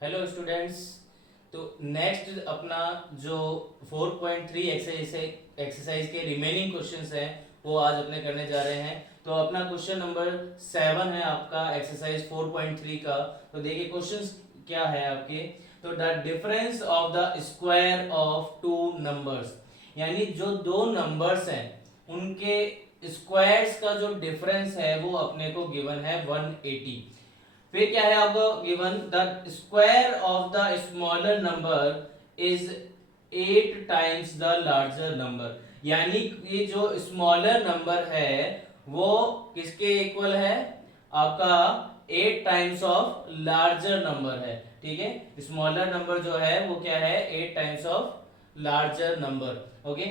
Hello students. तो next अपना जो 4.3 एक्सरसाइज के रिमेनिंग क्वेश्चंस हैं वो आज अपने करने जा रहे हैं। तो अपना क्वेश्चन नंबर 7 है आपका एक्सरसाइज 4.3 का। तो देखिए क्वेश्चंस क्या है आपके। तो the difference of the square of two numbers, यानी जो दो नंबर्स हैं उनके स्क्वायर्स का जो डिफरेंस है वो अपने को गिवन है 180। फिर क्या है आपको given the square of the smaller number is 8 times the larger number, यानी ये जो स्मॉलर नंबर है वो किसके इक्वल है, आपका 8 टाइम्स ऑफ लार्जर नंबर है। ठीक है, स्मॉलर नंबर जो है वो क्या है, 8 times of larger number. Okay,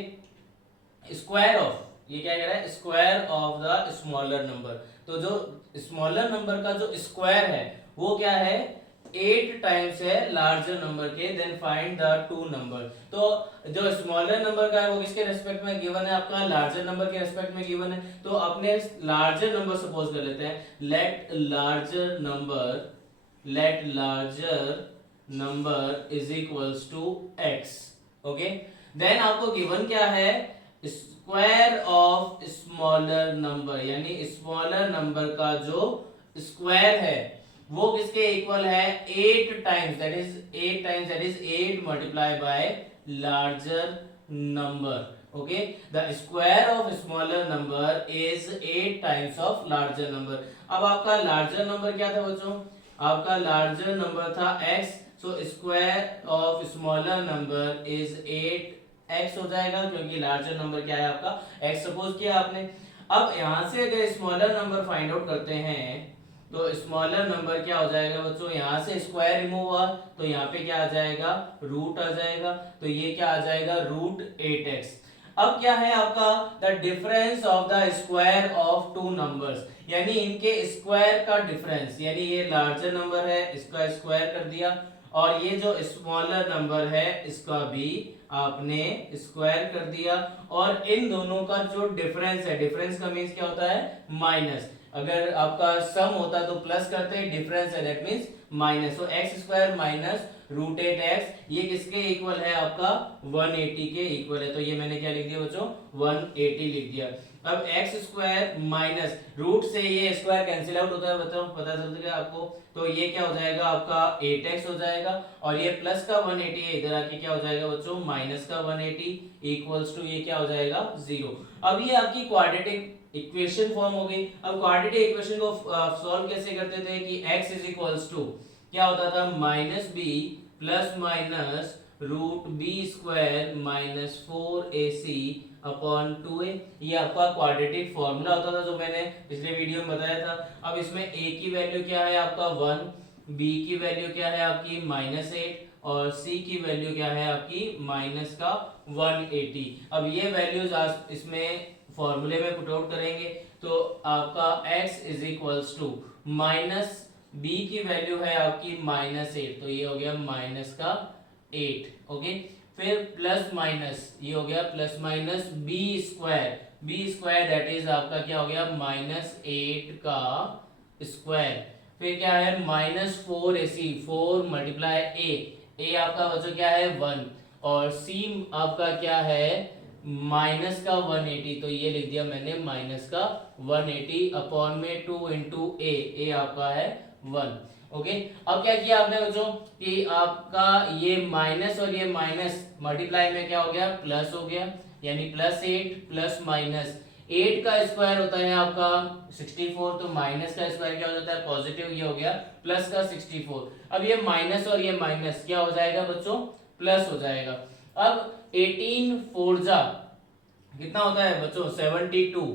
square of, ये क्या कह रहा है, square of the smaller number. तो जो स्मॉलर नंबर का जो स्क्वायर है वो क्या है, 8 टाइम्स है लार्जर नंबर के। Then find the two number. तो जो स्मॉलर नंबर का है वो किसके रेस्पेक्ट में गिवन है, आपका लार्जर नंबर के रेस्पेक्ट में गिवन है। तो अपने लार्जर नंबर सपोज कर लेते हैं, let larger number is equals to x। Okay, then आपको गिवन क्या है, स्क्वायर ऑफ स्मॉलर नंबर, यानी स्मॉलर नंबर का जो स्क्वायर है वो किसके इक्वल है, 8 times, that is 8 multiply by larger number. Okay, the square of smaller number is 8 times of larger number. अब आपका लार्जर नंबर क्या था बच्चों, आपका लार्जर नंबर था x। So square of smaller number is 8x हो जाएगा, क्योंकि लार्जर नंबर क्या है आपका x सपोज किया आपने। अब यहां से अगर स्मॉलर नंबर फाइंड आउट करते हैं तो स्मॉलर नंबर क्या हो जाएगा बच्चों, यहां से स्क्वायर रिमूव हुआ तो यहाँ पे क्या आ जाएगा, रूट आ जाएगा। तो ये क्या आ जाएगा, रूट 8x। अब क्या है आपका the difference of the square of two numbers, यानी इनके स्क्वायर का डिफरेंस, यानी ये लार्जर नंबर है इसका स्क्वायर कर दिया और ये जो स्मॉलर नंबर है इसका भी आपने स्क्वायर कर दिया। और इन दोनों का जो डिफरेंस है, डिफरेंस का मीन्स क्या होता है, माइनस। अगर आपका सम होता तो प्लस करते, डिफरेंस है दैट मीन्स माइनस। तो x square minus root 8x ये किसके इक्वल है, आपका 180 के इक्वल है। तो ये मैंने क्या लिख दिया बच्चों, 180 लिख दिया। अब एक्स स्क्वायर माइनस रूट से ये स्क्वायर कैंसिल आउट होता है, बताओ पता चल गया आपको। तो ये क्या हो जाएगा आपका 8x हो जाएगा और ये प्लस का 180 है, इधर आके क्या हो जाएगा बच्चों, माइनस का 180 इक्वल्स टू ये क्या हो जाएगा 0। अब ये आपकी क्वाड्रेटिक इक्वेशन फॉर्म हो गई। अब क्वाड्रेटिक इक्वेशन को सॉल्व कैसे करते थे कि x इज इक्वल्स टू क्या होता था, minus b plus minus root b square minus 4ac upon 2a। ये आपका क्वाड्रेटिक फॉर्मूला होता था जो मैंने पिछले वीडियो में बताया था। अब इसमें a की वैल्यू क्या है आपका 1, b की वैल्यू क्या है आपकी -8 और c की वैल्यू क्या है आपकी माइनस का 180। अब ये वैल्यूज आज इसमें फॉर्मूले में पुट आउट करेंगे तो आपका x is equals to minus b की वैल्यू है आपकी -8, तो ये हो गया माइनस का 8। ओके, फिर प्लस माइनस ये हो गया plus minus b square that is आपका क्या हो गया -8 का स्क्वायर। फिर क्या है -4ac, 4 मल्टीप्लाई ए आपका बच्चों क्या है 1 और c आपका क्या है माइनस का 180, तो ये लिख दिया मैंने माइनस का 180 अपॉन में 2 इंटू ए आपका है 1। ओके, अब क्या किया आपने बच्चों कि आपका ये माइनस और ये माइनस मल्टीप्लाई में क्या हो गया, प्लस हो गया, यानी +8 प्लस माइनस 8 का स्क्वायर होता है आपका 64, तो माइनस का स्क्वायर क्या हो जाता है पॉजिटिव, ये हो गया प्लस का 64। अब ये माइनस और ये माइनस क्या हो जाएगा बच्चों, प्लस हो जाएगा। अब 18 4 जा कितना होता है बच्चों 72।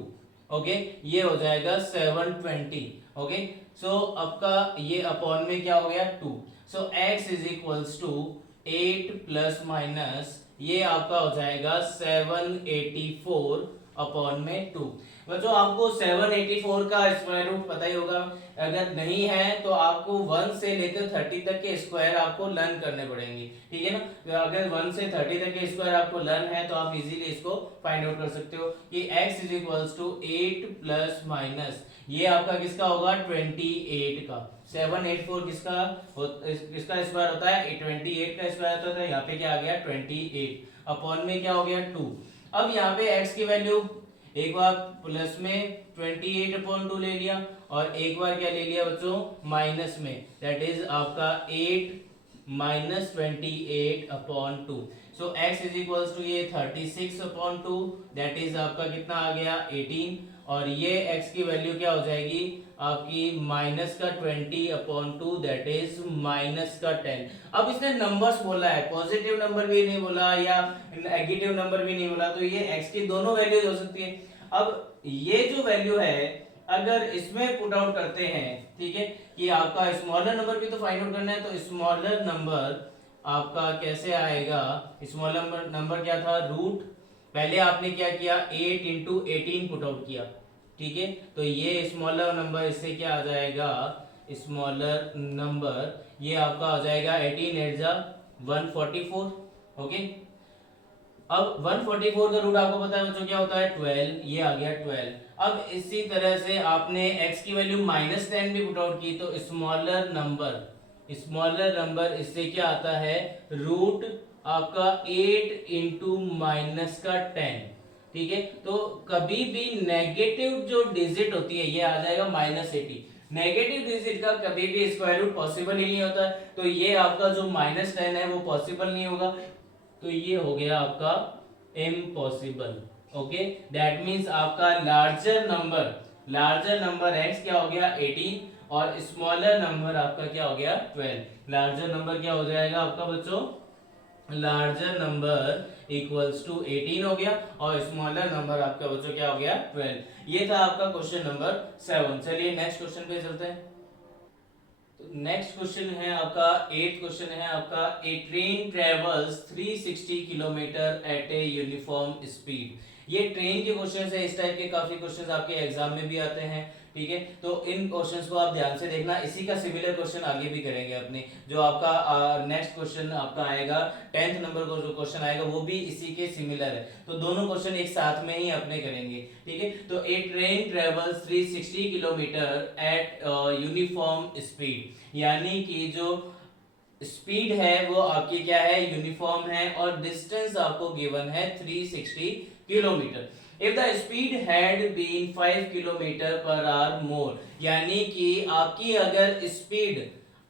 ओके, ये हो जाएगा 720। ओके, सो आपका ये अपॉन में क्या हो गया 2। So x is equals to 8 plus minus ये आपका हो जाएगा 784 अपॉन में 2। बच्चों आपको 784 का स्क्वायर रूट पता ही होगा, अगर नहीं है तो आपको 1 से लेकर 30 तक के स्क्वायर आपको लर्न करने पड़ेंगे। ठीक है ना, तो अगर 1 से 30 तक के स्क्वायर आपको लर्न है तो आप इजीली इसको फाइंड आउट कर सकते हो कि x is equals to 8 plus minus ये आपका किसका होगा 28 का। 784 किसका स्क्वायर होता है? 28 का स्क्वायर होता है। यहाँ पे क्या आ गया? 28 अपॉन में क्या हो गया? 2। अब यहाँ पे x की वैल्यू एक बार प्लस में 28 अपॉन 2 ले लिया, और एक बार क्या ले लिया बच्चों? माइनस में, दैट इज आपका 8 minus 28 upon 2। So x is equals to ये 36 अपॉन 2, दैट इज आपका कितना आ गया? 18। और ये x की वैल्यू क्या हो जाएगी आपकी? माइनस का 20 अपॉन 2, दैट इज माइनस का 10। अब इसने नंबर्स बोला है, पॉजिटिव नंबर भी नहीं बोला या नेगेटिव नंबर भी नहीं बोला, तो ये x की दोनों वैल्यूज हो सकती है। अब ये जो वैल्यू है अगर इसमें पुट आउट करते हैं, ठीक है, कि आपका स्मॉलर नंबर भी तो फाइंड आउट करना है, तो स्मॉलर नंबर आपका कैसे आएगा? स्मॉलर नंबर क्या था? रूट, पहले आपने क्या किया? 8 इंटू 18 पुट आउट किया, ठीक है, तो ये स्मॉलर नंबर इससे क्या आ जाएगा? स्मॉलर नंबर ये आपका आ जाएगा 18 एट जा 144। ओके, अब 144 का रूट आपको पता है बच्चों क्या होता है? 12, ये आ गया 12। अब इसी तरह से आपने x की वैल्यू -10 भी पुट आउट की, तो स्मॉलर नंबर इससे क्या आता है? रूट आपका 8 इंटू माइनस का 10, ठीक है। तो कभी भी नेगेटिव जो डिजिट होती है ये आ जाएगा -80। नेगेटिव डिजिट का कभी भी स्क्वायर रूट पॉसिबल ही नहीं होता, तो ये आपका जो -10 है वो पॉसिबल नहीं होगा, तो ये हो गया आपका इम्पॉसिबल। ओके, दैट मीन्स आपका लार्जर नंबर x क्या हो गया? 18, और स्मॉलर नंबर आपका क्या हो गया? 12। लार्जर नंबर क्या हो जाएगा आपका बच्चों? लार्जर नंबर इक्वल्स टू 18 हो गया, और स्मॉलर नंबर आपका बच्चों क्या हो गया? 12। ये था आपका क्वेश्चन नंबर 7। चलिए नेक्स्ट क्वेश्चन पे चलते हैं। नेक्स्ट क्वेश्चन है आपका 8th क्वेश्चन है आपका, a train travels 360 kilometre at a uniform speed. ये ट्रेन के क्वेश्चन है, इस टाइप के काफी क्वेश्चन आपके एग्जाम में भी आते हैं, ठीक है, तो इन क्वेश्चंस को आप ध्यान से देखना। इसी का सिमिलर क्वेश्चन आगे भी करेंगे अपने, जो आपका नेक्स्ट क्वेश्चन आपका आएगा 10th नंबर को जो क्वेश्चन आएगा वो भी इसी के सिमिलर है, तो दोनों क्वेश्चन एक साथ में ही अपने करेंगे, ठीक है। तो a train travels 360 kilometre at uniform speed, यानी कि जो स्पीड है वो आपकी क्या है? यूनिफॉर्म है, और डिस्टेंस आपको गिवन है 360 kilometre. If the speed had been 5 kilometre per hour more, यानी कि आपकी अगर स्पीड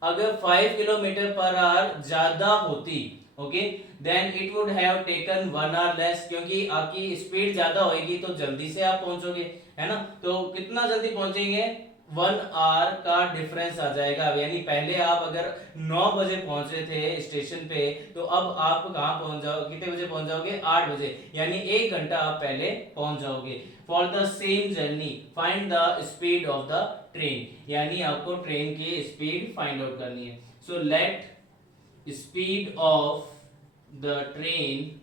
अगर 5 किलोमीटर पर आवर ज्यादा होती, okay, then it would have taken 1 hour less, क्योंकि आपकी स्पीड ज्यादा होगी तो जल्दी से आप पहुंचोगे, है ना। तो कितना जल्दी पहुंचेंगे? 1 आवर का डिफरेंस आ जाएगा। यानी पहले आप अगर 9 बजे पहुंचे थे स्टेशन पे, तो अब आप कहाँ पहुंच जाओगे? कितने बजे पहुंच जाओगे? 8 बजे, यानी 1 घंटा आप पहले पहुंच जाओगे। For the same journey find the speed of the train, यानी आपको ट्रेन की स्पीड फाइंड आउट करनी है। So let speed of the train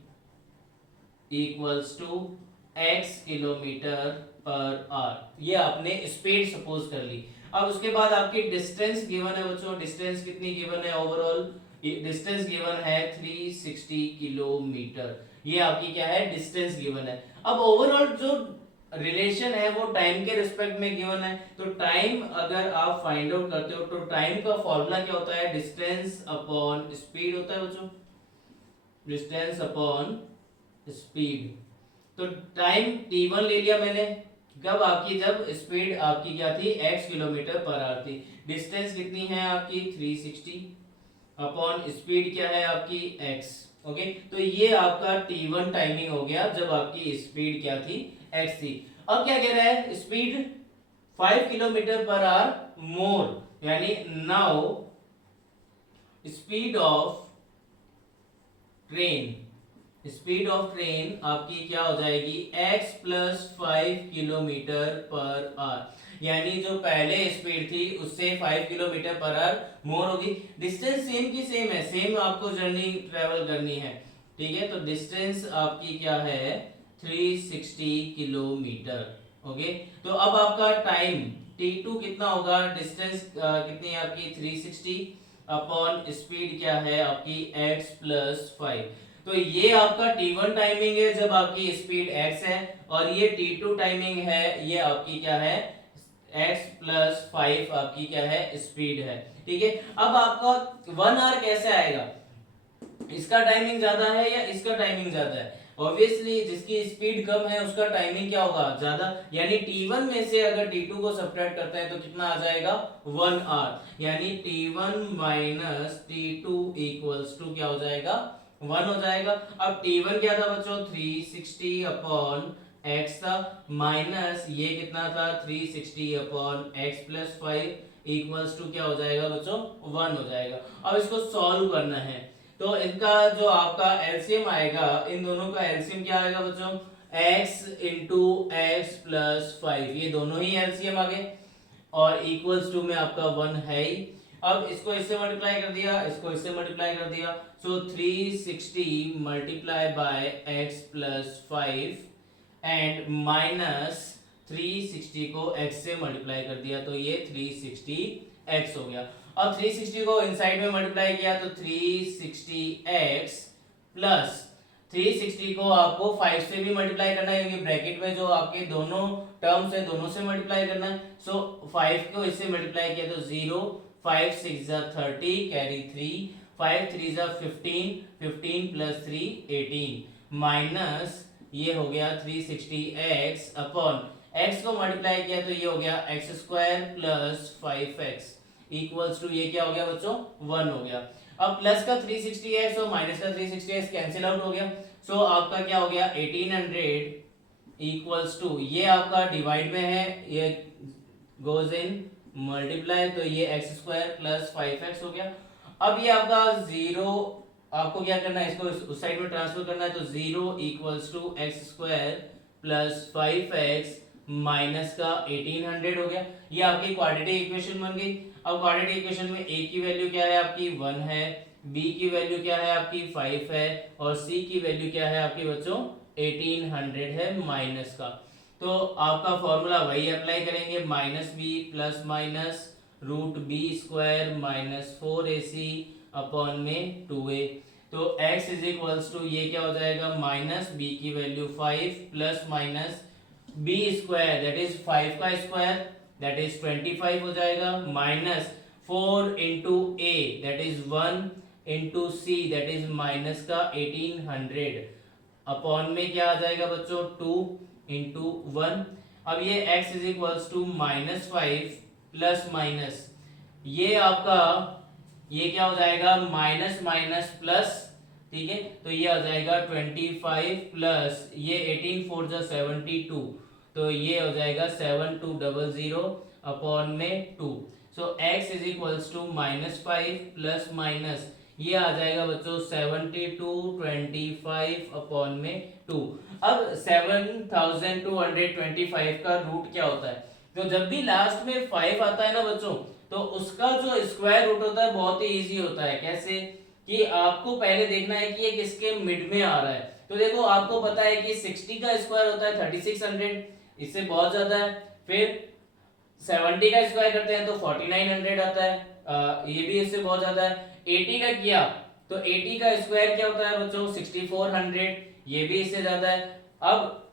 equals to x kilometre per hour, ये आपने स्पीड सपोज कर ली। अब उसके बाद आपकी डिस्टेंस गिवन है बच्चों, डिस्टेंस कितनी गिवन है? ओवरऑल डिस्टेंस गिवन है 360 किलोमीटर, ये आपकी क्या है? डिस्टेंस गिवन है। अब ओवरऑल जो रिलेशन है वो टाइम के रिस्पेक्ट में गिवन है, तो टाइम अगर आप फाइंड आउट करते हो तो टाइम का फॉर्मूला क्या होता है? डिस्टेंस अपॉन स्पीड होता है बच्चों, डिस्टेंस अपॉन स्पीड। तो टाइम t1 ले लिया मैंने, कब? आपकी जब स्पीड आपकी क्या थी? x किलोमीटर पर आवर थी। डिस्टेंस कितनी है आपकी? 360 अपॉन स्पीड क्या है आपकी? x। ओके, तो ये आपका t1 टाइमिंग हो गया जब आपकी स्पीड क्या थी? x थी। अब क्या कह रहा है? Speed 5 kilometre per hour more, यानी now speed of train, speed of train आपकी क्या हो जाएगी? x plus 5 kilometre per our, यानी जो पहले स्पीड थी उससे 5 किलोमीटर पर आवर मोर होगी। डिस्टेंस सेम की सेम है, सेम आपको जर्नी ट्रेवल करनी है, ठीक है। तो डिस्टेंस आपकी क्या है? 360 किलोमीटर। ओके, तो अब आपका टाइम t2 कितना होगा? डिस्टेंस कितनी है आपकी? 360 अपॉन स्पीड क्या है आपकी? x plus 5। तो ये आपका t1 टाइमिंग है जब आपकी स्पीड x है, और ये t2 टाइमिंग है, ये आपकी क्या है? x प्लस 5 आपकी क्या है स्पीड है। ठीक है, अब आपका 1 आवर कैसे आएगा, इसका टाइमिंग ज्यादा है या इसका टाइमिंग ज्यादा है? ऑब्वियसली जिसकी स्पीड कम है उसका टाइमिंग क्या होगा, ज्यादा। यानी t1 में से अगर t2 को सब्ट्रैक्ट करते हैं तो कितना आ जाएगा 1 आवर, यानी t1 minus t2 equals to क्या हो जाएगा 1 हो जाएगा। अब t1 क्या था बच्चों 360 अपॉन x था, माइनस ये कितना था 360 upon x plus 5 equals to क्या हो जाएगा बच्चों 1 हो जाएगा। अब इसको सॉल्व करना है तो इनका जो आपका एलसीएम आएगा, इन दोनों का एलसीएम क्या आएगा बच्चों x इंटू एक्स प्लस 5, ये दोनों ही एलसीएम आ गए और इक्वल्स टू में आपका 1 है ही। अब इसको इससे मल्टीप्लाई कर दिया, इसको इससे मल्टीप्लाई कर दिया, सो 360 multiply by x plus 5 and minus 360 को x से मल्टीप्लाई कर दिया तो ये 360x हो गया। अब 360 को इनसाइड में मल्टीप्लाई किया तो 360x प्लस 360 को आपको 5 से भी मल्टीप्लाई करना है क्योंकि ब्रैकेट में जो आपके दोनों टर्म्स है दोनों से मल्टीप्लाई करना है। सो 5 को इससे मल्टीप्लाई किया तो 0, 5 6 30 कैरी 3, 5 3 15, 15 प्लस 3 18 माइनस ये हो गया 360x अपॉन x को मल्टीप्लाई किया तो ये हो गया x square plus 5x equals to ये क्या हो गया बच्चों 1 हो गया। अब प्लस का 360x और माइनस का 360x कैंसिल आउट हो गया, सो आपका क्या हो गया 1800 इक्वल्स टू ये आपका डिवाइड में है, ये गोज इन मल्टीप्लाई तो ये एक्स स्क्वायर प्लस 5x हो गया। अब ये आपका 0 आपको क्या करना है, इसको उस साइड में ट्रांसफर करना है तो 0 equals to x square plus 5x minus का 1800 हो गया। ये आपकी क्वाड्रेटिक इक्वेशन बन गई। अब क्वाड्रेटिक इक्वेशन में a की वैल्यू क्या है आपकी 1 है, b की वैल्यू क्या है आपकी 5 है और c की वैल्यू क्या है आपकी बच्चों 1800 है माइनस का। तो आपका फॉर्मूला वही अप्लाई करेंगे, minus b plus minus root b square minus 4ac upon में 2a। तो x इज इक्वल्स टू ये क्या हो जाएगा माइनस b की value 5 plus minus b square that is 5 का स्क्वायर दैट इज 25 हो जाएगा minus 4 into a that is 1 into c that is minus का 1800 अपॉन में क्या आ जाएगा बच्चों 2 इंटू 1। अब ये x is equals to minus 5 plus minus ये आपका ये क्या हो जाएगा माइनस माइनस प्लस, ठीक है तो ये आ जाएगा 25 प्लस ये 18 4 जा 72 तो ये हो जाएगा 7200 अपॉन में 2। So x is equals to minus 5 plus minus ये आ जाएगा बच्चों 72 25 अपॉन में 2। अब 7225 का रूट क्या होता है, तो जब भी लास्ट में 5 आता है ना बच्चों तो उसका जो स्क्वायर रूट होता है बहुत ही इजी होता है। कैसे कि आपको पहले देखना है कि ये किसके मिड में आ रहा है। तो देखो आपको पता है कि 60 का स्क्वायर होता है 3600, इससे बहुत ज्यादा है। फिर 70 का स्क्वायर करते हैं तो 4900 आता है, ये भी इससे बहुत ज्यादा है। 80 का किया तो 80 का स्क्वायर क्या होता है बच्चों 6400, ये भी इससे ज्यादा है। अब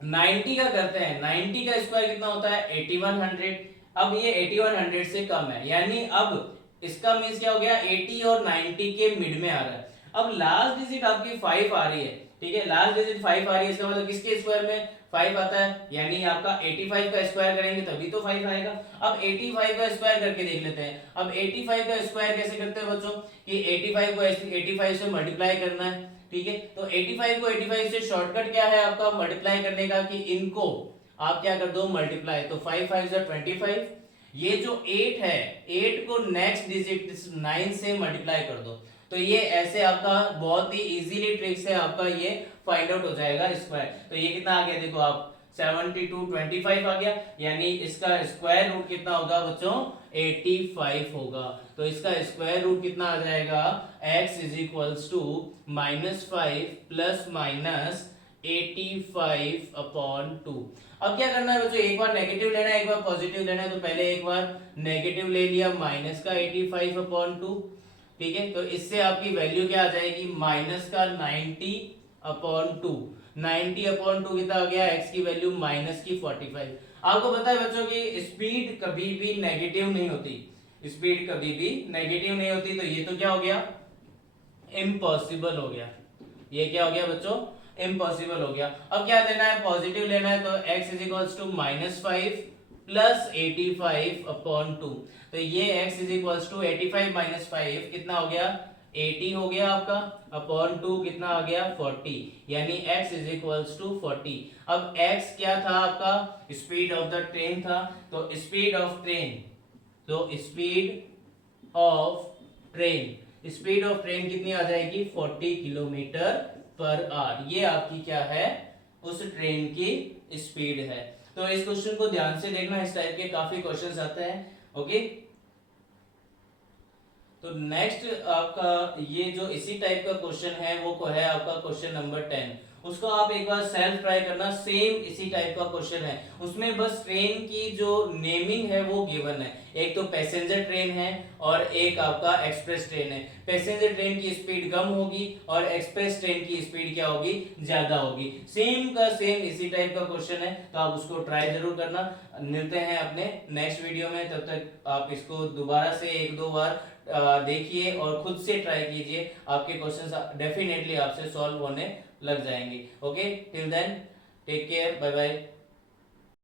90 का करते हैं, 90 का स्क्वायर कितना होता है 8100, अब ये 8100 से कम है यानी अब इसका मींस क्या हो गया 80 और 90 के मिड में आ रहा है। अब लास्ट डिजिट आपकी 5 आ रही है, ठीक है लास्ट डिजिट 5 आ रही है, इसका मतलब किसके स्क्वायर में 5 आता है यानी आपका 85 का स्क्वायर करेंगे तभी तो 5 आएगा। अब 85 का स्क्वायर करके देख लेते हैं। अब 85 का स्क्वायर कैसे करते हैं बच्चों कि 85 को 85 से मल्टीप्लाई करना है, ठीक है तो 85 को 85 से शॉर्टकट क्या है आपका मल्टीप्लाई करने का कि इनको आप क्या कर दो मल्टीप्लाई, तो 5 5 25, ये जो 8 है 8 को नेक्स्ट डिजिट 9 से मल्टीप्लाई कर दो तो ये ऐसे आपका बहुत ही इजीली ट्रिक से आपका ये फाइंड आउट हो जाएगा स्क्वायर। तो ये कितना आ गया देखो आप 72 25 आ गया यानी इसका स्क्वायर रूट कितना होगा बच्चों 85 होगा। तो इसका स्क्वायर रूट कितना आ जाएगा x is equals to -5 plus minus 85 upon 2। अब क्या करना है बच्चों एक बार नेगेटिव लेना है एक बार पॉजिटिव लेना है, तो पहले एक बार नेगेटिव ले लिया माइनस का 85 अपॉन 2, ठीक है तो इससे आपकी वैल्यू क्या आ जाएगी माइनस का 90 अपॉन 2, 90 अपॉन 2 कितना आ गया x की वैल्यू माइनस की 45। आपको पता है बच्चों की स्पीड कभी भी नेगेटिव नहीं होती, स्पीड कभी भी नेगेटिव नहीं होती, तो ये तो क्या हो गया, इम्पॉसिबल हो गया, ये क्या हो गया बच्चों, इम्पॉसिबल हो गया। अब क्या लेना है, पॉजिटिव लेना है, तो x is equals to -5 plus 85 upon 2, तो ये x is equals to 85 minus 5 कितना हो गया, 80 हो गया आपका, अपॉन 2 कितना आ गया, 40, यानी x इज इक्वल्स टू 40। अब x क्या था आपका, स्पीड ऑफ द ट्रेन था, तो स्पीड ऑफ ट्रेन, तो speed of train, speed of train कितनी आ जाएगी, 40 किलोमीटर पर आवर, ये आपकी क्या है, उस ट्रेन की स्पीड है। तो इस क्वेश्चन को ध्यान से देखना, इस टाइप के काफी क्वेश्चंस आते हैं। ओके, तो नेक्स्ट आपका ये जो इसी टाइप का क्वेश्चन है वो है आपका क्वेश्चन नंबर 10, उसको आप एक बार सेल्फ ट्राई करना, सेम इसी टाइप का क्वेश्चन है, उसमें बस ट्रेन की जो नेमिंग है वो गिवन है, एक तो पैसेंजर ट्रेन है और एक आपका एक्सप्रेस ट्रेन है। पैसेंजर ट्रेन की स्पीड कम होगी और एक्सप्रेस ट्रेन की स्पीड क्या होगी, ज्यादा होगी, सेम का सेम इसी टाइप का क्वेश्चन है, तो आप उसको ट्राई जरूर करना। मिलते हैं अपने नेक्स्ट वीडियो में, तब तक आप इसको दोबारा से एक दो बार देखिए और खुद से ट्राई कीजिए, आपके क्वेश्चंस डेफिनेटली आपसे सॉल्व होने लग जाएंगे। Okay, till then take care, bye bye.